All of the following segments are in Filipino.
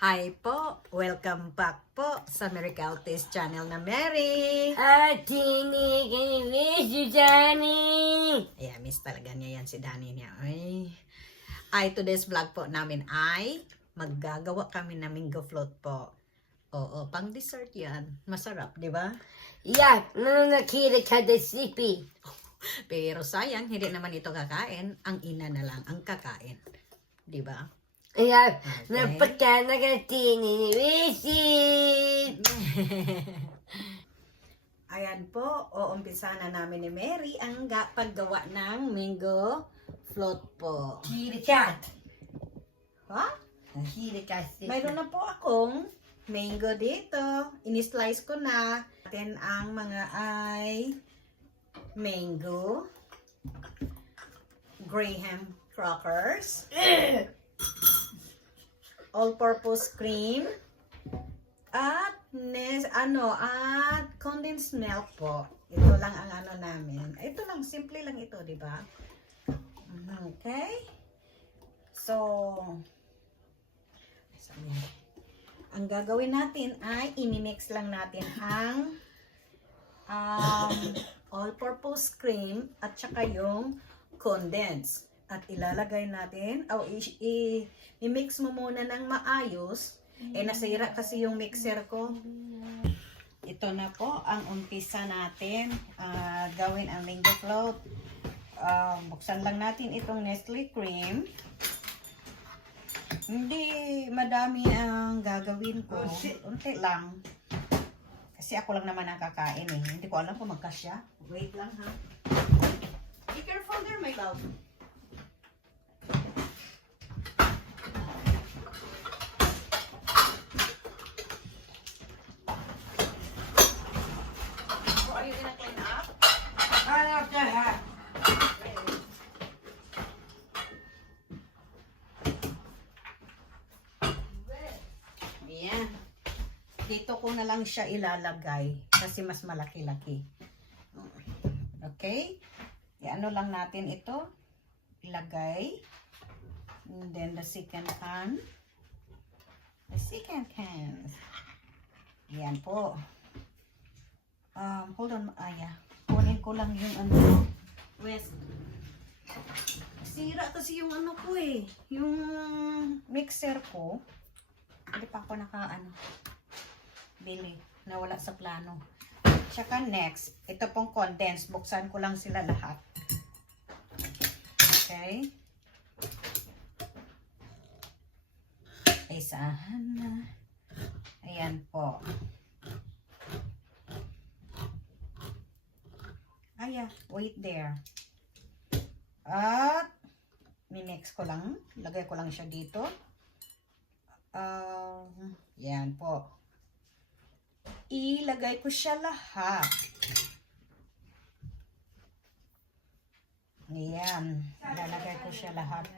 Hi po! Welcome back po sa Mericaltes channel na Mary! Miss you, Johnny! Ayan, miss talaga niya yan si Danny niya. Ay, today's vlog po namin ay maggagawa kami ng mango float po. Oo, pang dessert yan. Masarap, di ba? Yeah, nakita ka the sleepy. Pero sayang, hindi naman ito kakain. Ang ina na lang ang kakain. Di ba? Yeah, Okay. napaka nakatini, Missy! Ayan po, uumpisa na namin ni Mary ang paggawa ng mango float po. Kita cat. Ha? Kita cat. Mayroon na po akong mango dito. Ini-slice ko na. Atin ang mga ay mango, graham crackers, all-purpose cream, at condensed milk po. Ito lang ang ano namin. Ito lang, simple lang ito, di ba? Okay? So, ang gagawin natin ay imimix lang natin ang all-purpose cream at saka yung condensed. At ilalagay natin, i-mix mo muna ng maayos. Nasira kasi yung mixer ko. Ito na po ang umpisa natin gawin ang mango float. Buksan lang natin itong Nestle cream. Hindi madami ang gagawin ko. Unti lang. Kasi ako lang naman ang kakain eh. Hindi ko alam kung magkasya. Wait lang ha. Be careful there, my love. So, are you gonna clean up? Ayan. Dito ko na lang siya ilalagay kasi mas malaki-laki. Okay? Ano lang natin ito. Ilagay. And then the second can. The second can. Ayan po. Hold on. Kunin ko lang yung ano. West. Sira kasi yung ano ko eh. Yung mixer ko. Hindi pa ako bili. Nawala sa plano. Tsaka next, ito pong condensed. Buksan ko lang sila lahat. Okay. Isahan na. Ayan po. Wait there. At, mimix ko lang. Lagay ko lang siya dito. Yan po. Ilagay ko siya lahat. Ayan. Ilalagay ko siya lahat.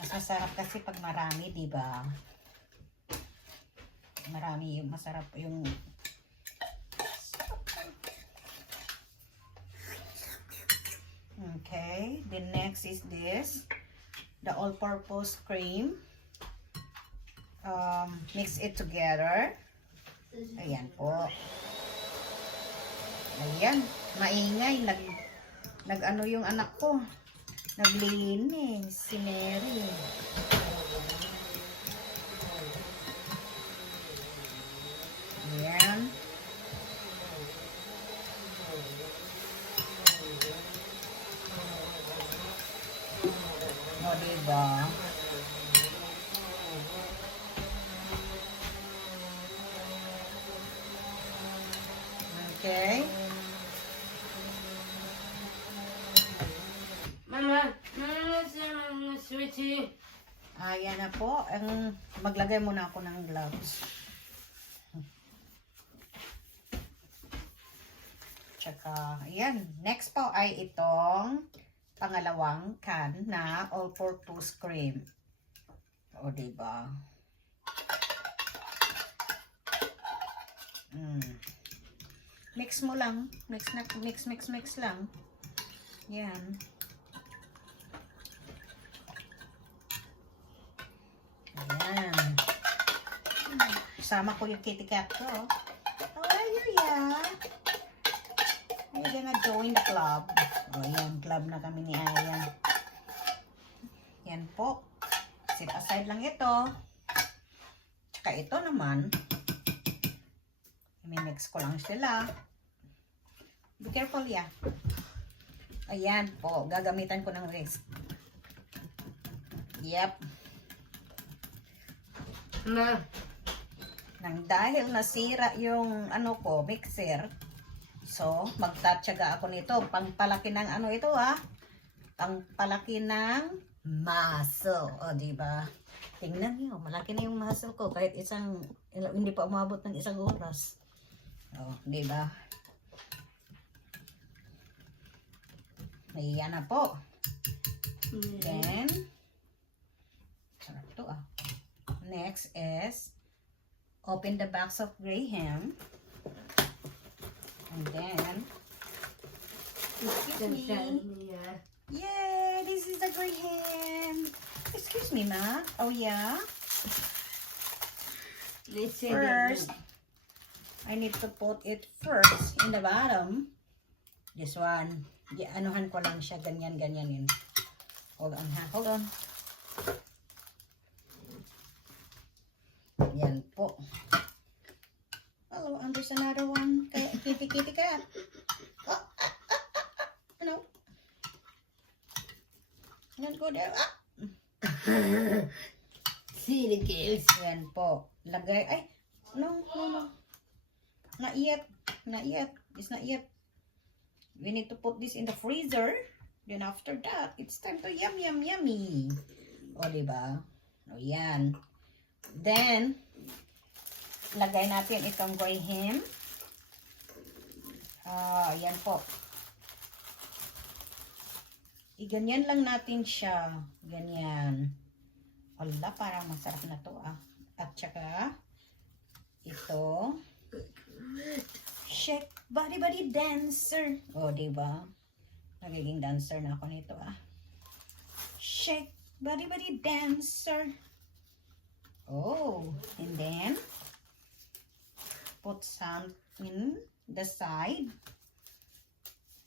Mas masarap kasi pag marami, di ba? Marami yung masarap yung okay. The next is this. The all-purpose cream. Mix it together. Ayan po. Ayan. Maingay. Nag-ano yung anak ko. Naglinis. Si Mary. Ayan. O, diba? Okay. Mama, sweetie. Ayan na po. Maglagay muna ako ng gloves. Tsaka, ayan. Next po ay itong pangalawang can na all-purpose cream. O, diba? Mix mo lang. Mix lang. Yan. Ayan. kasama ko yung kitty cat ko. How are you, yeah? Are you gonna join the club? O, yan, club na kami ni Aya. Yan po. Sit aside lang ito. Tsaka ito naman, i-mix ko lang sila. Be careful, yeah. Ayan po, gagamitan ko ng whisk. Yep. Ma. Nang dahil nasira yung ano ko, mixer. So, magtatsaga ako nito. Pangpalaki ng ano ito Pangpalaki ng muscle. O, diba? Tingnan niyo, malaki na yung muscle ko. Kahit hindi pa umabot ng 1 oras. O, diba? Ayan na po. Then, sarap to Next is, open the box of Graham. And then, excuse me. Yay, this is the Graham. Excuse me, ma. Oh, yeah. First, I need to put it first in the bottom. This one. Anuhan ko lang siya. Ganyan yun. Hold on, ha. Hold on. Yan po. Oh, and there's another one. Kitty cat. Oh, ano? Not go there. See the kids. Yan po. Lagay. Ay, no. Not yet. It's not yet. We need to put this in the freezer. Then after that, it's time to yummy. O, diba? O, yan. Then, lagay natin itong Graham. Yan po. Iganyan lang natin siya. Ganyan. Wala, parang masarap na to At saka, ito. Shake body dancer. O, diba? Nagiging dancer na ako nito Shake body dancer. Oh, and then put some in the side.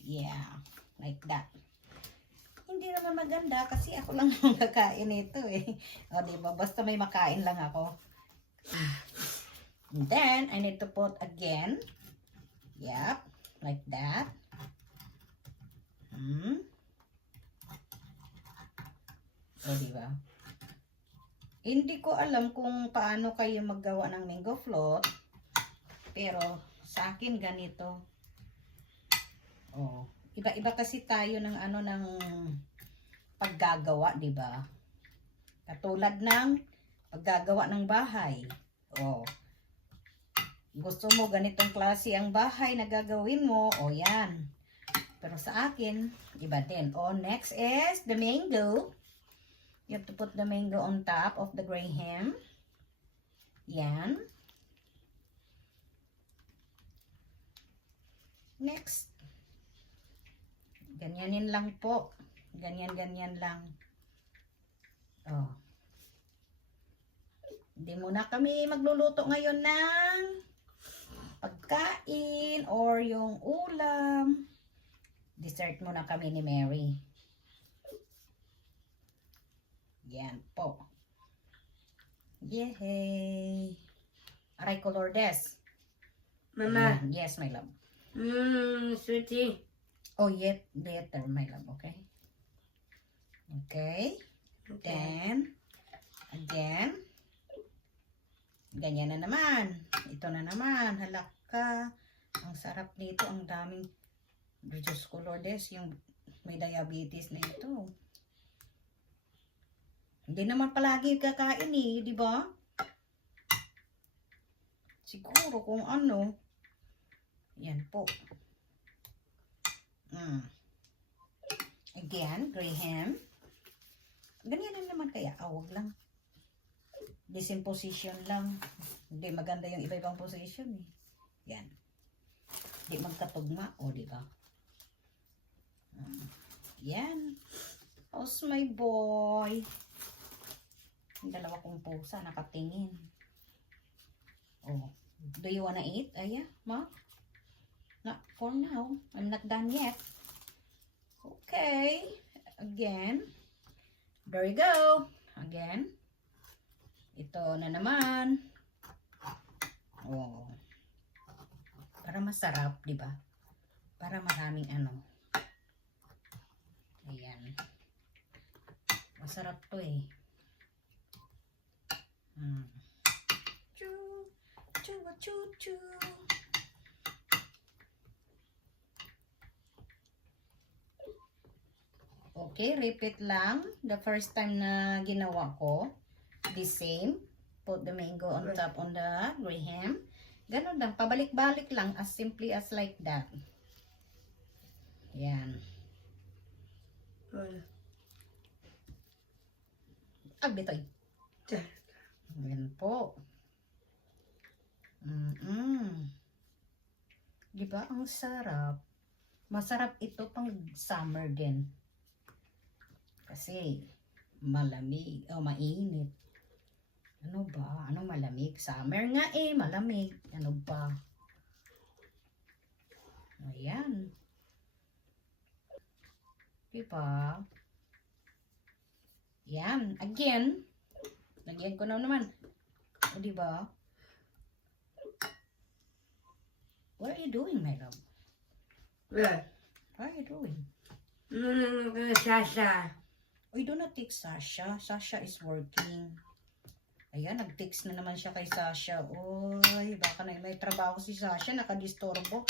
Yeah, like that. Hindi naman maganda kasi ako lang ang kakain nito O, diba? Basta may makain lang ako. And then, I need to put again. Yep, like that. O, diba? Hindi ko alam kung paano kayo maggawa ng mango float. Pero, sa akin ganito. Oh, iba-iba kasi tayo ng ng paggagawa, 'di ba? Katulad ng paggagawa ng bahay. Oh. Gusto mo ganitong klase ang bahay na gagawin mo, yan. Pero sa akin, iba din. Next is the mango. You have to put the mango on top of the Graham. Yan. Next. Ganyanin lang po. Ganyan lang. Hindi muna kami magluluto ngayon ng pagkain or yung ulam. Dessert muna kami ni Mary. Yan po. Yay! Aray color des. Mama. Ayan. Yes, my love. Sweetie. Oh, later, my love. Okay? Okay. Then, again. Ganyan na naman. Ito na naman. Halaka. Ang sarap nito. Ang daming Diyos ko, Lourdes. Yung may diabetes na ito. Hindi naman palagi kakain di ba? Siguro kung ano. Yan po. Again, Graham. Ganyan na naman kaya. Wag lang. The same position lang. Hindi maganda yung iba-ibang position Yan. Hindi magkatugma. Di ba? Yan. How's my boy? Yung dalawa kong pusa nakatingin. Oh, do you wanna eat? Yeah, Ma? Not for now. I'm not done yet. Okay. Again. There you go. Again. Ito na naman. Oh. Para masarap, di ba? Para maraming ano. Ayan. Masarap to eh. Chu, chu, chu, chu. Okay, repeat lang. The first time na ginawa ko, the same. Put the mango on top on the graham. Ganun lang, pabalik-balik lang, as simply as like that. Yan. Bitoy. Yan po. Diba, ang sarap. Masarap ito pang summer din. Kasi malamig o mainit. Ano ba? Ano malamig? Summer nga eh, malamig. Ano ba? Ayan. Diba? Yan. Again. Lagyan ko na naman. O diba? What are you doing, my love? What? What are you doing? Sasha. Uy, do not take Sasha. Sasha is working. Ayan, nag-text na naman siya kay Sasha. Uy, baka na may trabaho si Sasha, nakadisturbo.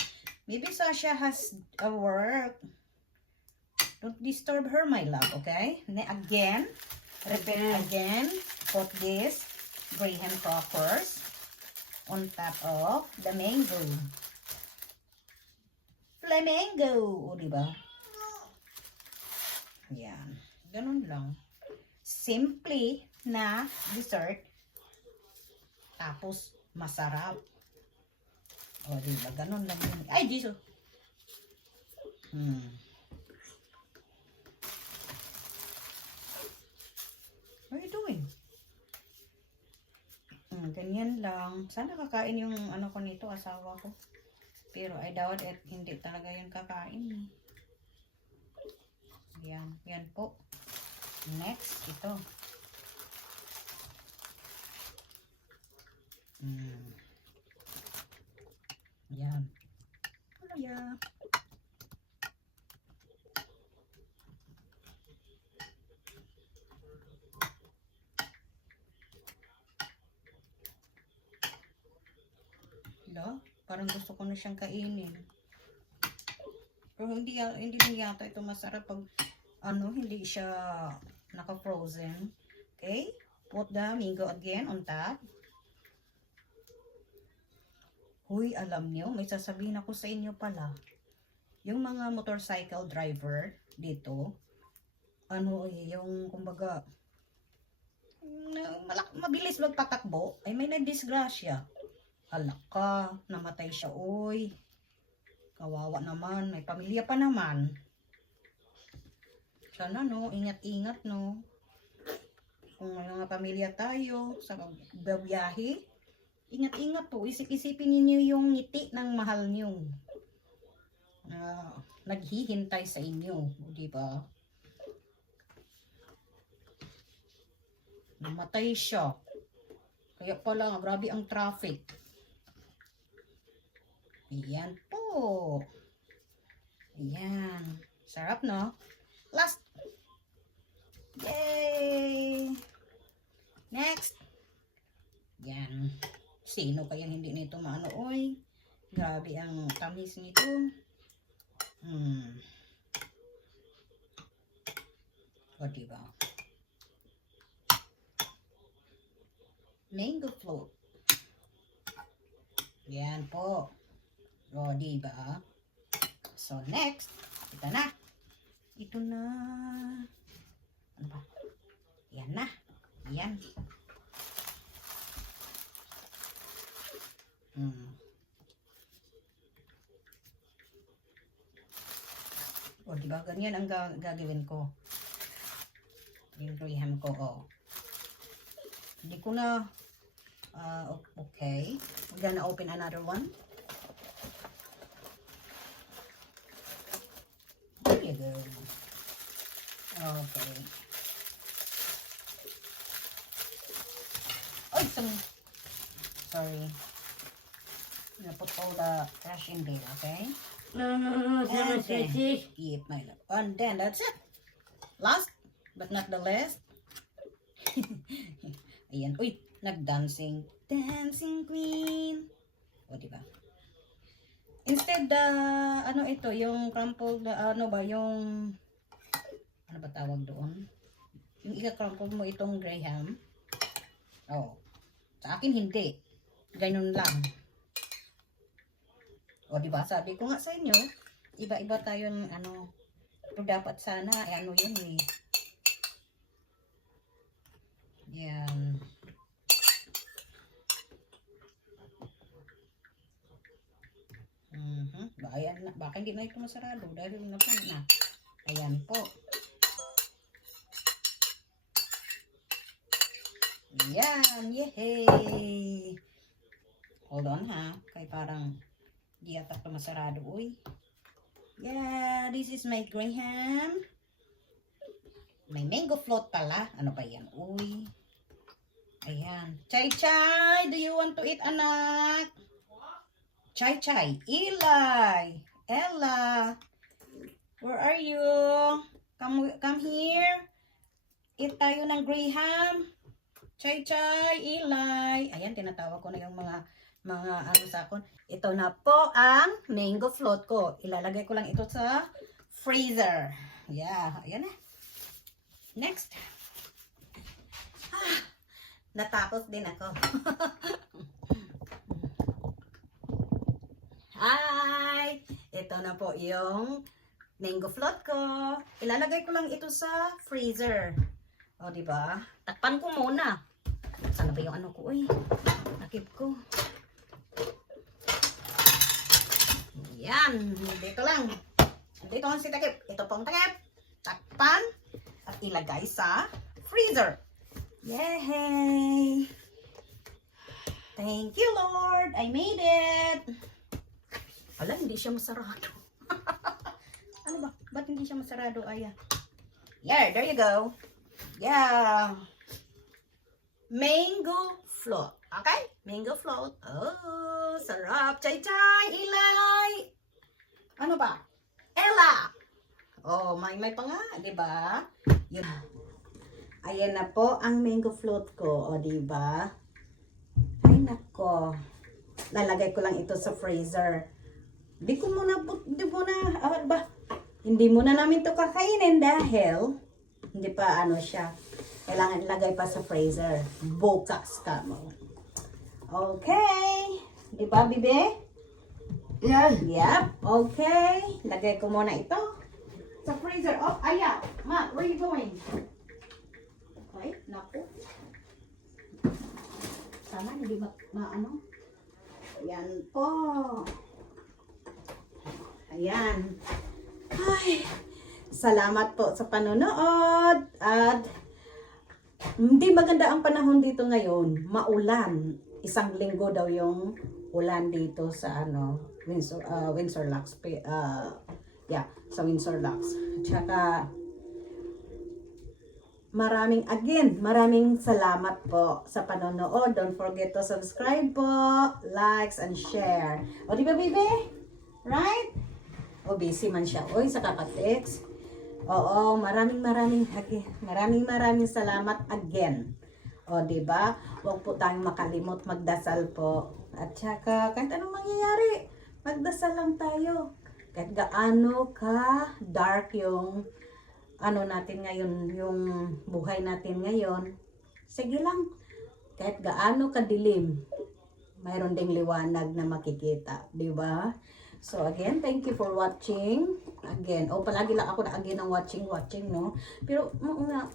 Maybe Sasha has a work. Don't disturb her, my love, okay? Again, repeat again. Put this graham crackers on top of the mango. Flamingo! O, diba? Ayan. Ganun lang. Simply na dessert. Tapos, masarap. O, diba? Ganun lang yun. Ay, Jesus! What are you doing? Ganyan lang. Sana kakain yung ano ko nito, asawa ko. Pero I doubt it, hindi talaga yun kakain. Yan. Yan po. Next, ito. Yan. Ayan. Parang gusto ko na siyang kainin. Pero hindi din yata ito masarap pag hindi siya naka-frozen. Okay? Put the mango again on top. Huy, alam niyo, may sasabihin ako sa inyo pala. Yung mga motorcycle driver dito, yung kumbaga, mabilis magpatakbo, ay may nadisgrasya. Alaka, namatay siya, oy. Kawawa naman, may pamilya pa naman. Sana, no, ingat-ingat, no. Kung may mga pamilya tayo sa babiyahe, ingat-ingat po. Isip-isipin niyo yung ngiti ng mahal niyo. Naghihintay sa inyo, di ba? Namatay siya. Kaya pala, grabe ang traffic. Ayan po. Ayan. Sarap, no? Last. Yay! Next. Ayan. Sino kaya hindi nito maano? Oy, grabe ang tamis nito. O, diba? Mango float. Yan po. O, diba? So, next. Ito na. Ito na. Ano ba? Yan na. Yan. O, diba? Ganyan ang gagawin ko. Yung graham ko, o. Hindi ko na Okay. We're gonna open another one. There you go. Okay. Oh, sorry. I'm gonna put all the trash in there, okay? No, And then, sweetie. eat my love. And then that's it. Last but not the least. Ayan. Uy, nag-dancing. Dancing queen. O, diba? Instead, ano ito, yung crumpled, ano ba, yung, ano ba tawag doon? Yung ika-crumpled mo itong Graham. Oh. Sa akin, hindi. Ganun lang. O, diba? Sabi ko nga sa inyo, iba-iba tayo ng ano, pero dapat sana, ano yun eh. Yan. Baka hindi na ito masarado dahil na po na. Ayan po. Yan. Yehey! Hold on ha. Kaya parang di ata ito masarado. Uy. Yeah, this is my Graham. May mango float pala. Ano ba yan? Uy. Ayan. Chay Chay, do you want to eat, anak? Chay Chay, Eli, Ella, where are you? Come here. Eat tayo ng Graham. Chay Chay, Eli. Ayan, tinatawag ko na yung mga ano sa akin. Ito na po ang mango float ko. Ilalagay ko lang ito sa freezer. Yeah, ayan na. Next. Natapos din ako. Hi! Ito na po yung mango float ko. Ilalagay ko lang ito sa freezer. O, diba? Takpan ko muna. Sana ba yung ano ko? Uy, nakip ko. Yan. Dito lang. Dito ang si takip. Ito pong takip. Takpan. At ilagay sa freezer. Yay! Thank you, Lord. I made it. Ala, hindi siya masarado. Ano ba? Ba't hindi siya masarado, Aya? Yeah, there you go. Yeah. Mango float. Okay? Mango float. Oh, sarap. Chay Chay, Eli. Ano ba? Ella. Oh, may pa nga, di ba? Yun. Ayan na po ang mango float ko, o di ba? Ay nako. Lalagay ko lang ito sa freezer. Hindi muna namin to kakainin dahil hindi pa ano siya. Kailangan ilagay pa sa freezer. Bukas ka mo. Okay. Di ba, bibe? Yeah. Yep. Okay. Lagay ko muna ito sa freezer. Oh, Aya. Ma, where are you going? Okay, naku. Sana hindi maano. Yan po. Ayan. Ay, salamat po sa panonood. At hindi maganda ang panahon dito ngayon. Maulan. Isang linggo daw yung ulan dito sa ano, Windsor Locks. Sa Windsor Locks. Tsaka maraming salamat po sa panonood. Don't forget to subscribe po, likes, and share. O di ba, bibi? Right? O busy man siya. Oy, sa kakatext. Oo, maraming salamat again. O, di ba? Huwag po tayong makalimot magdasal po. At saka, kahit anong mangyayari, magdasal lang tayo. Kahit gaano ka dark yung ano natin ngayon, yung buhay natin ngayon, sige lang. Kahit gaano kadilim, mayroon ding liwanag na makikita, di ba? So again, thank you for watching. Again, palagi lang ako na again ang watching, no? Pero,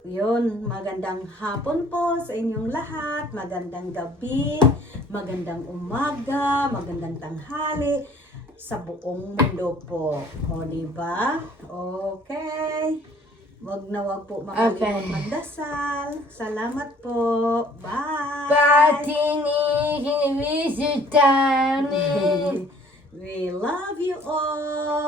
yun, magandang hapon po sa inyong lahat. Magandang gabi, magandang umaga, magandang tanghali sa buong mundo po. O, diba? Okay. Wag po makalimot magdasal. Salamat po. Bye! Patini! Daddy. We love you all.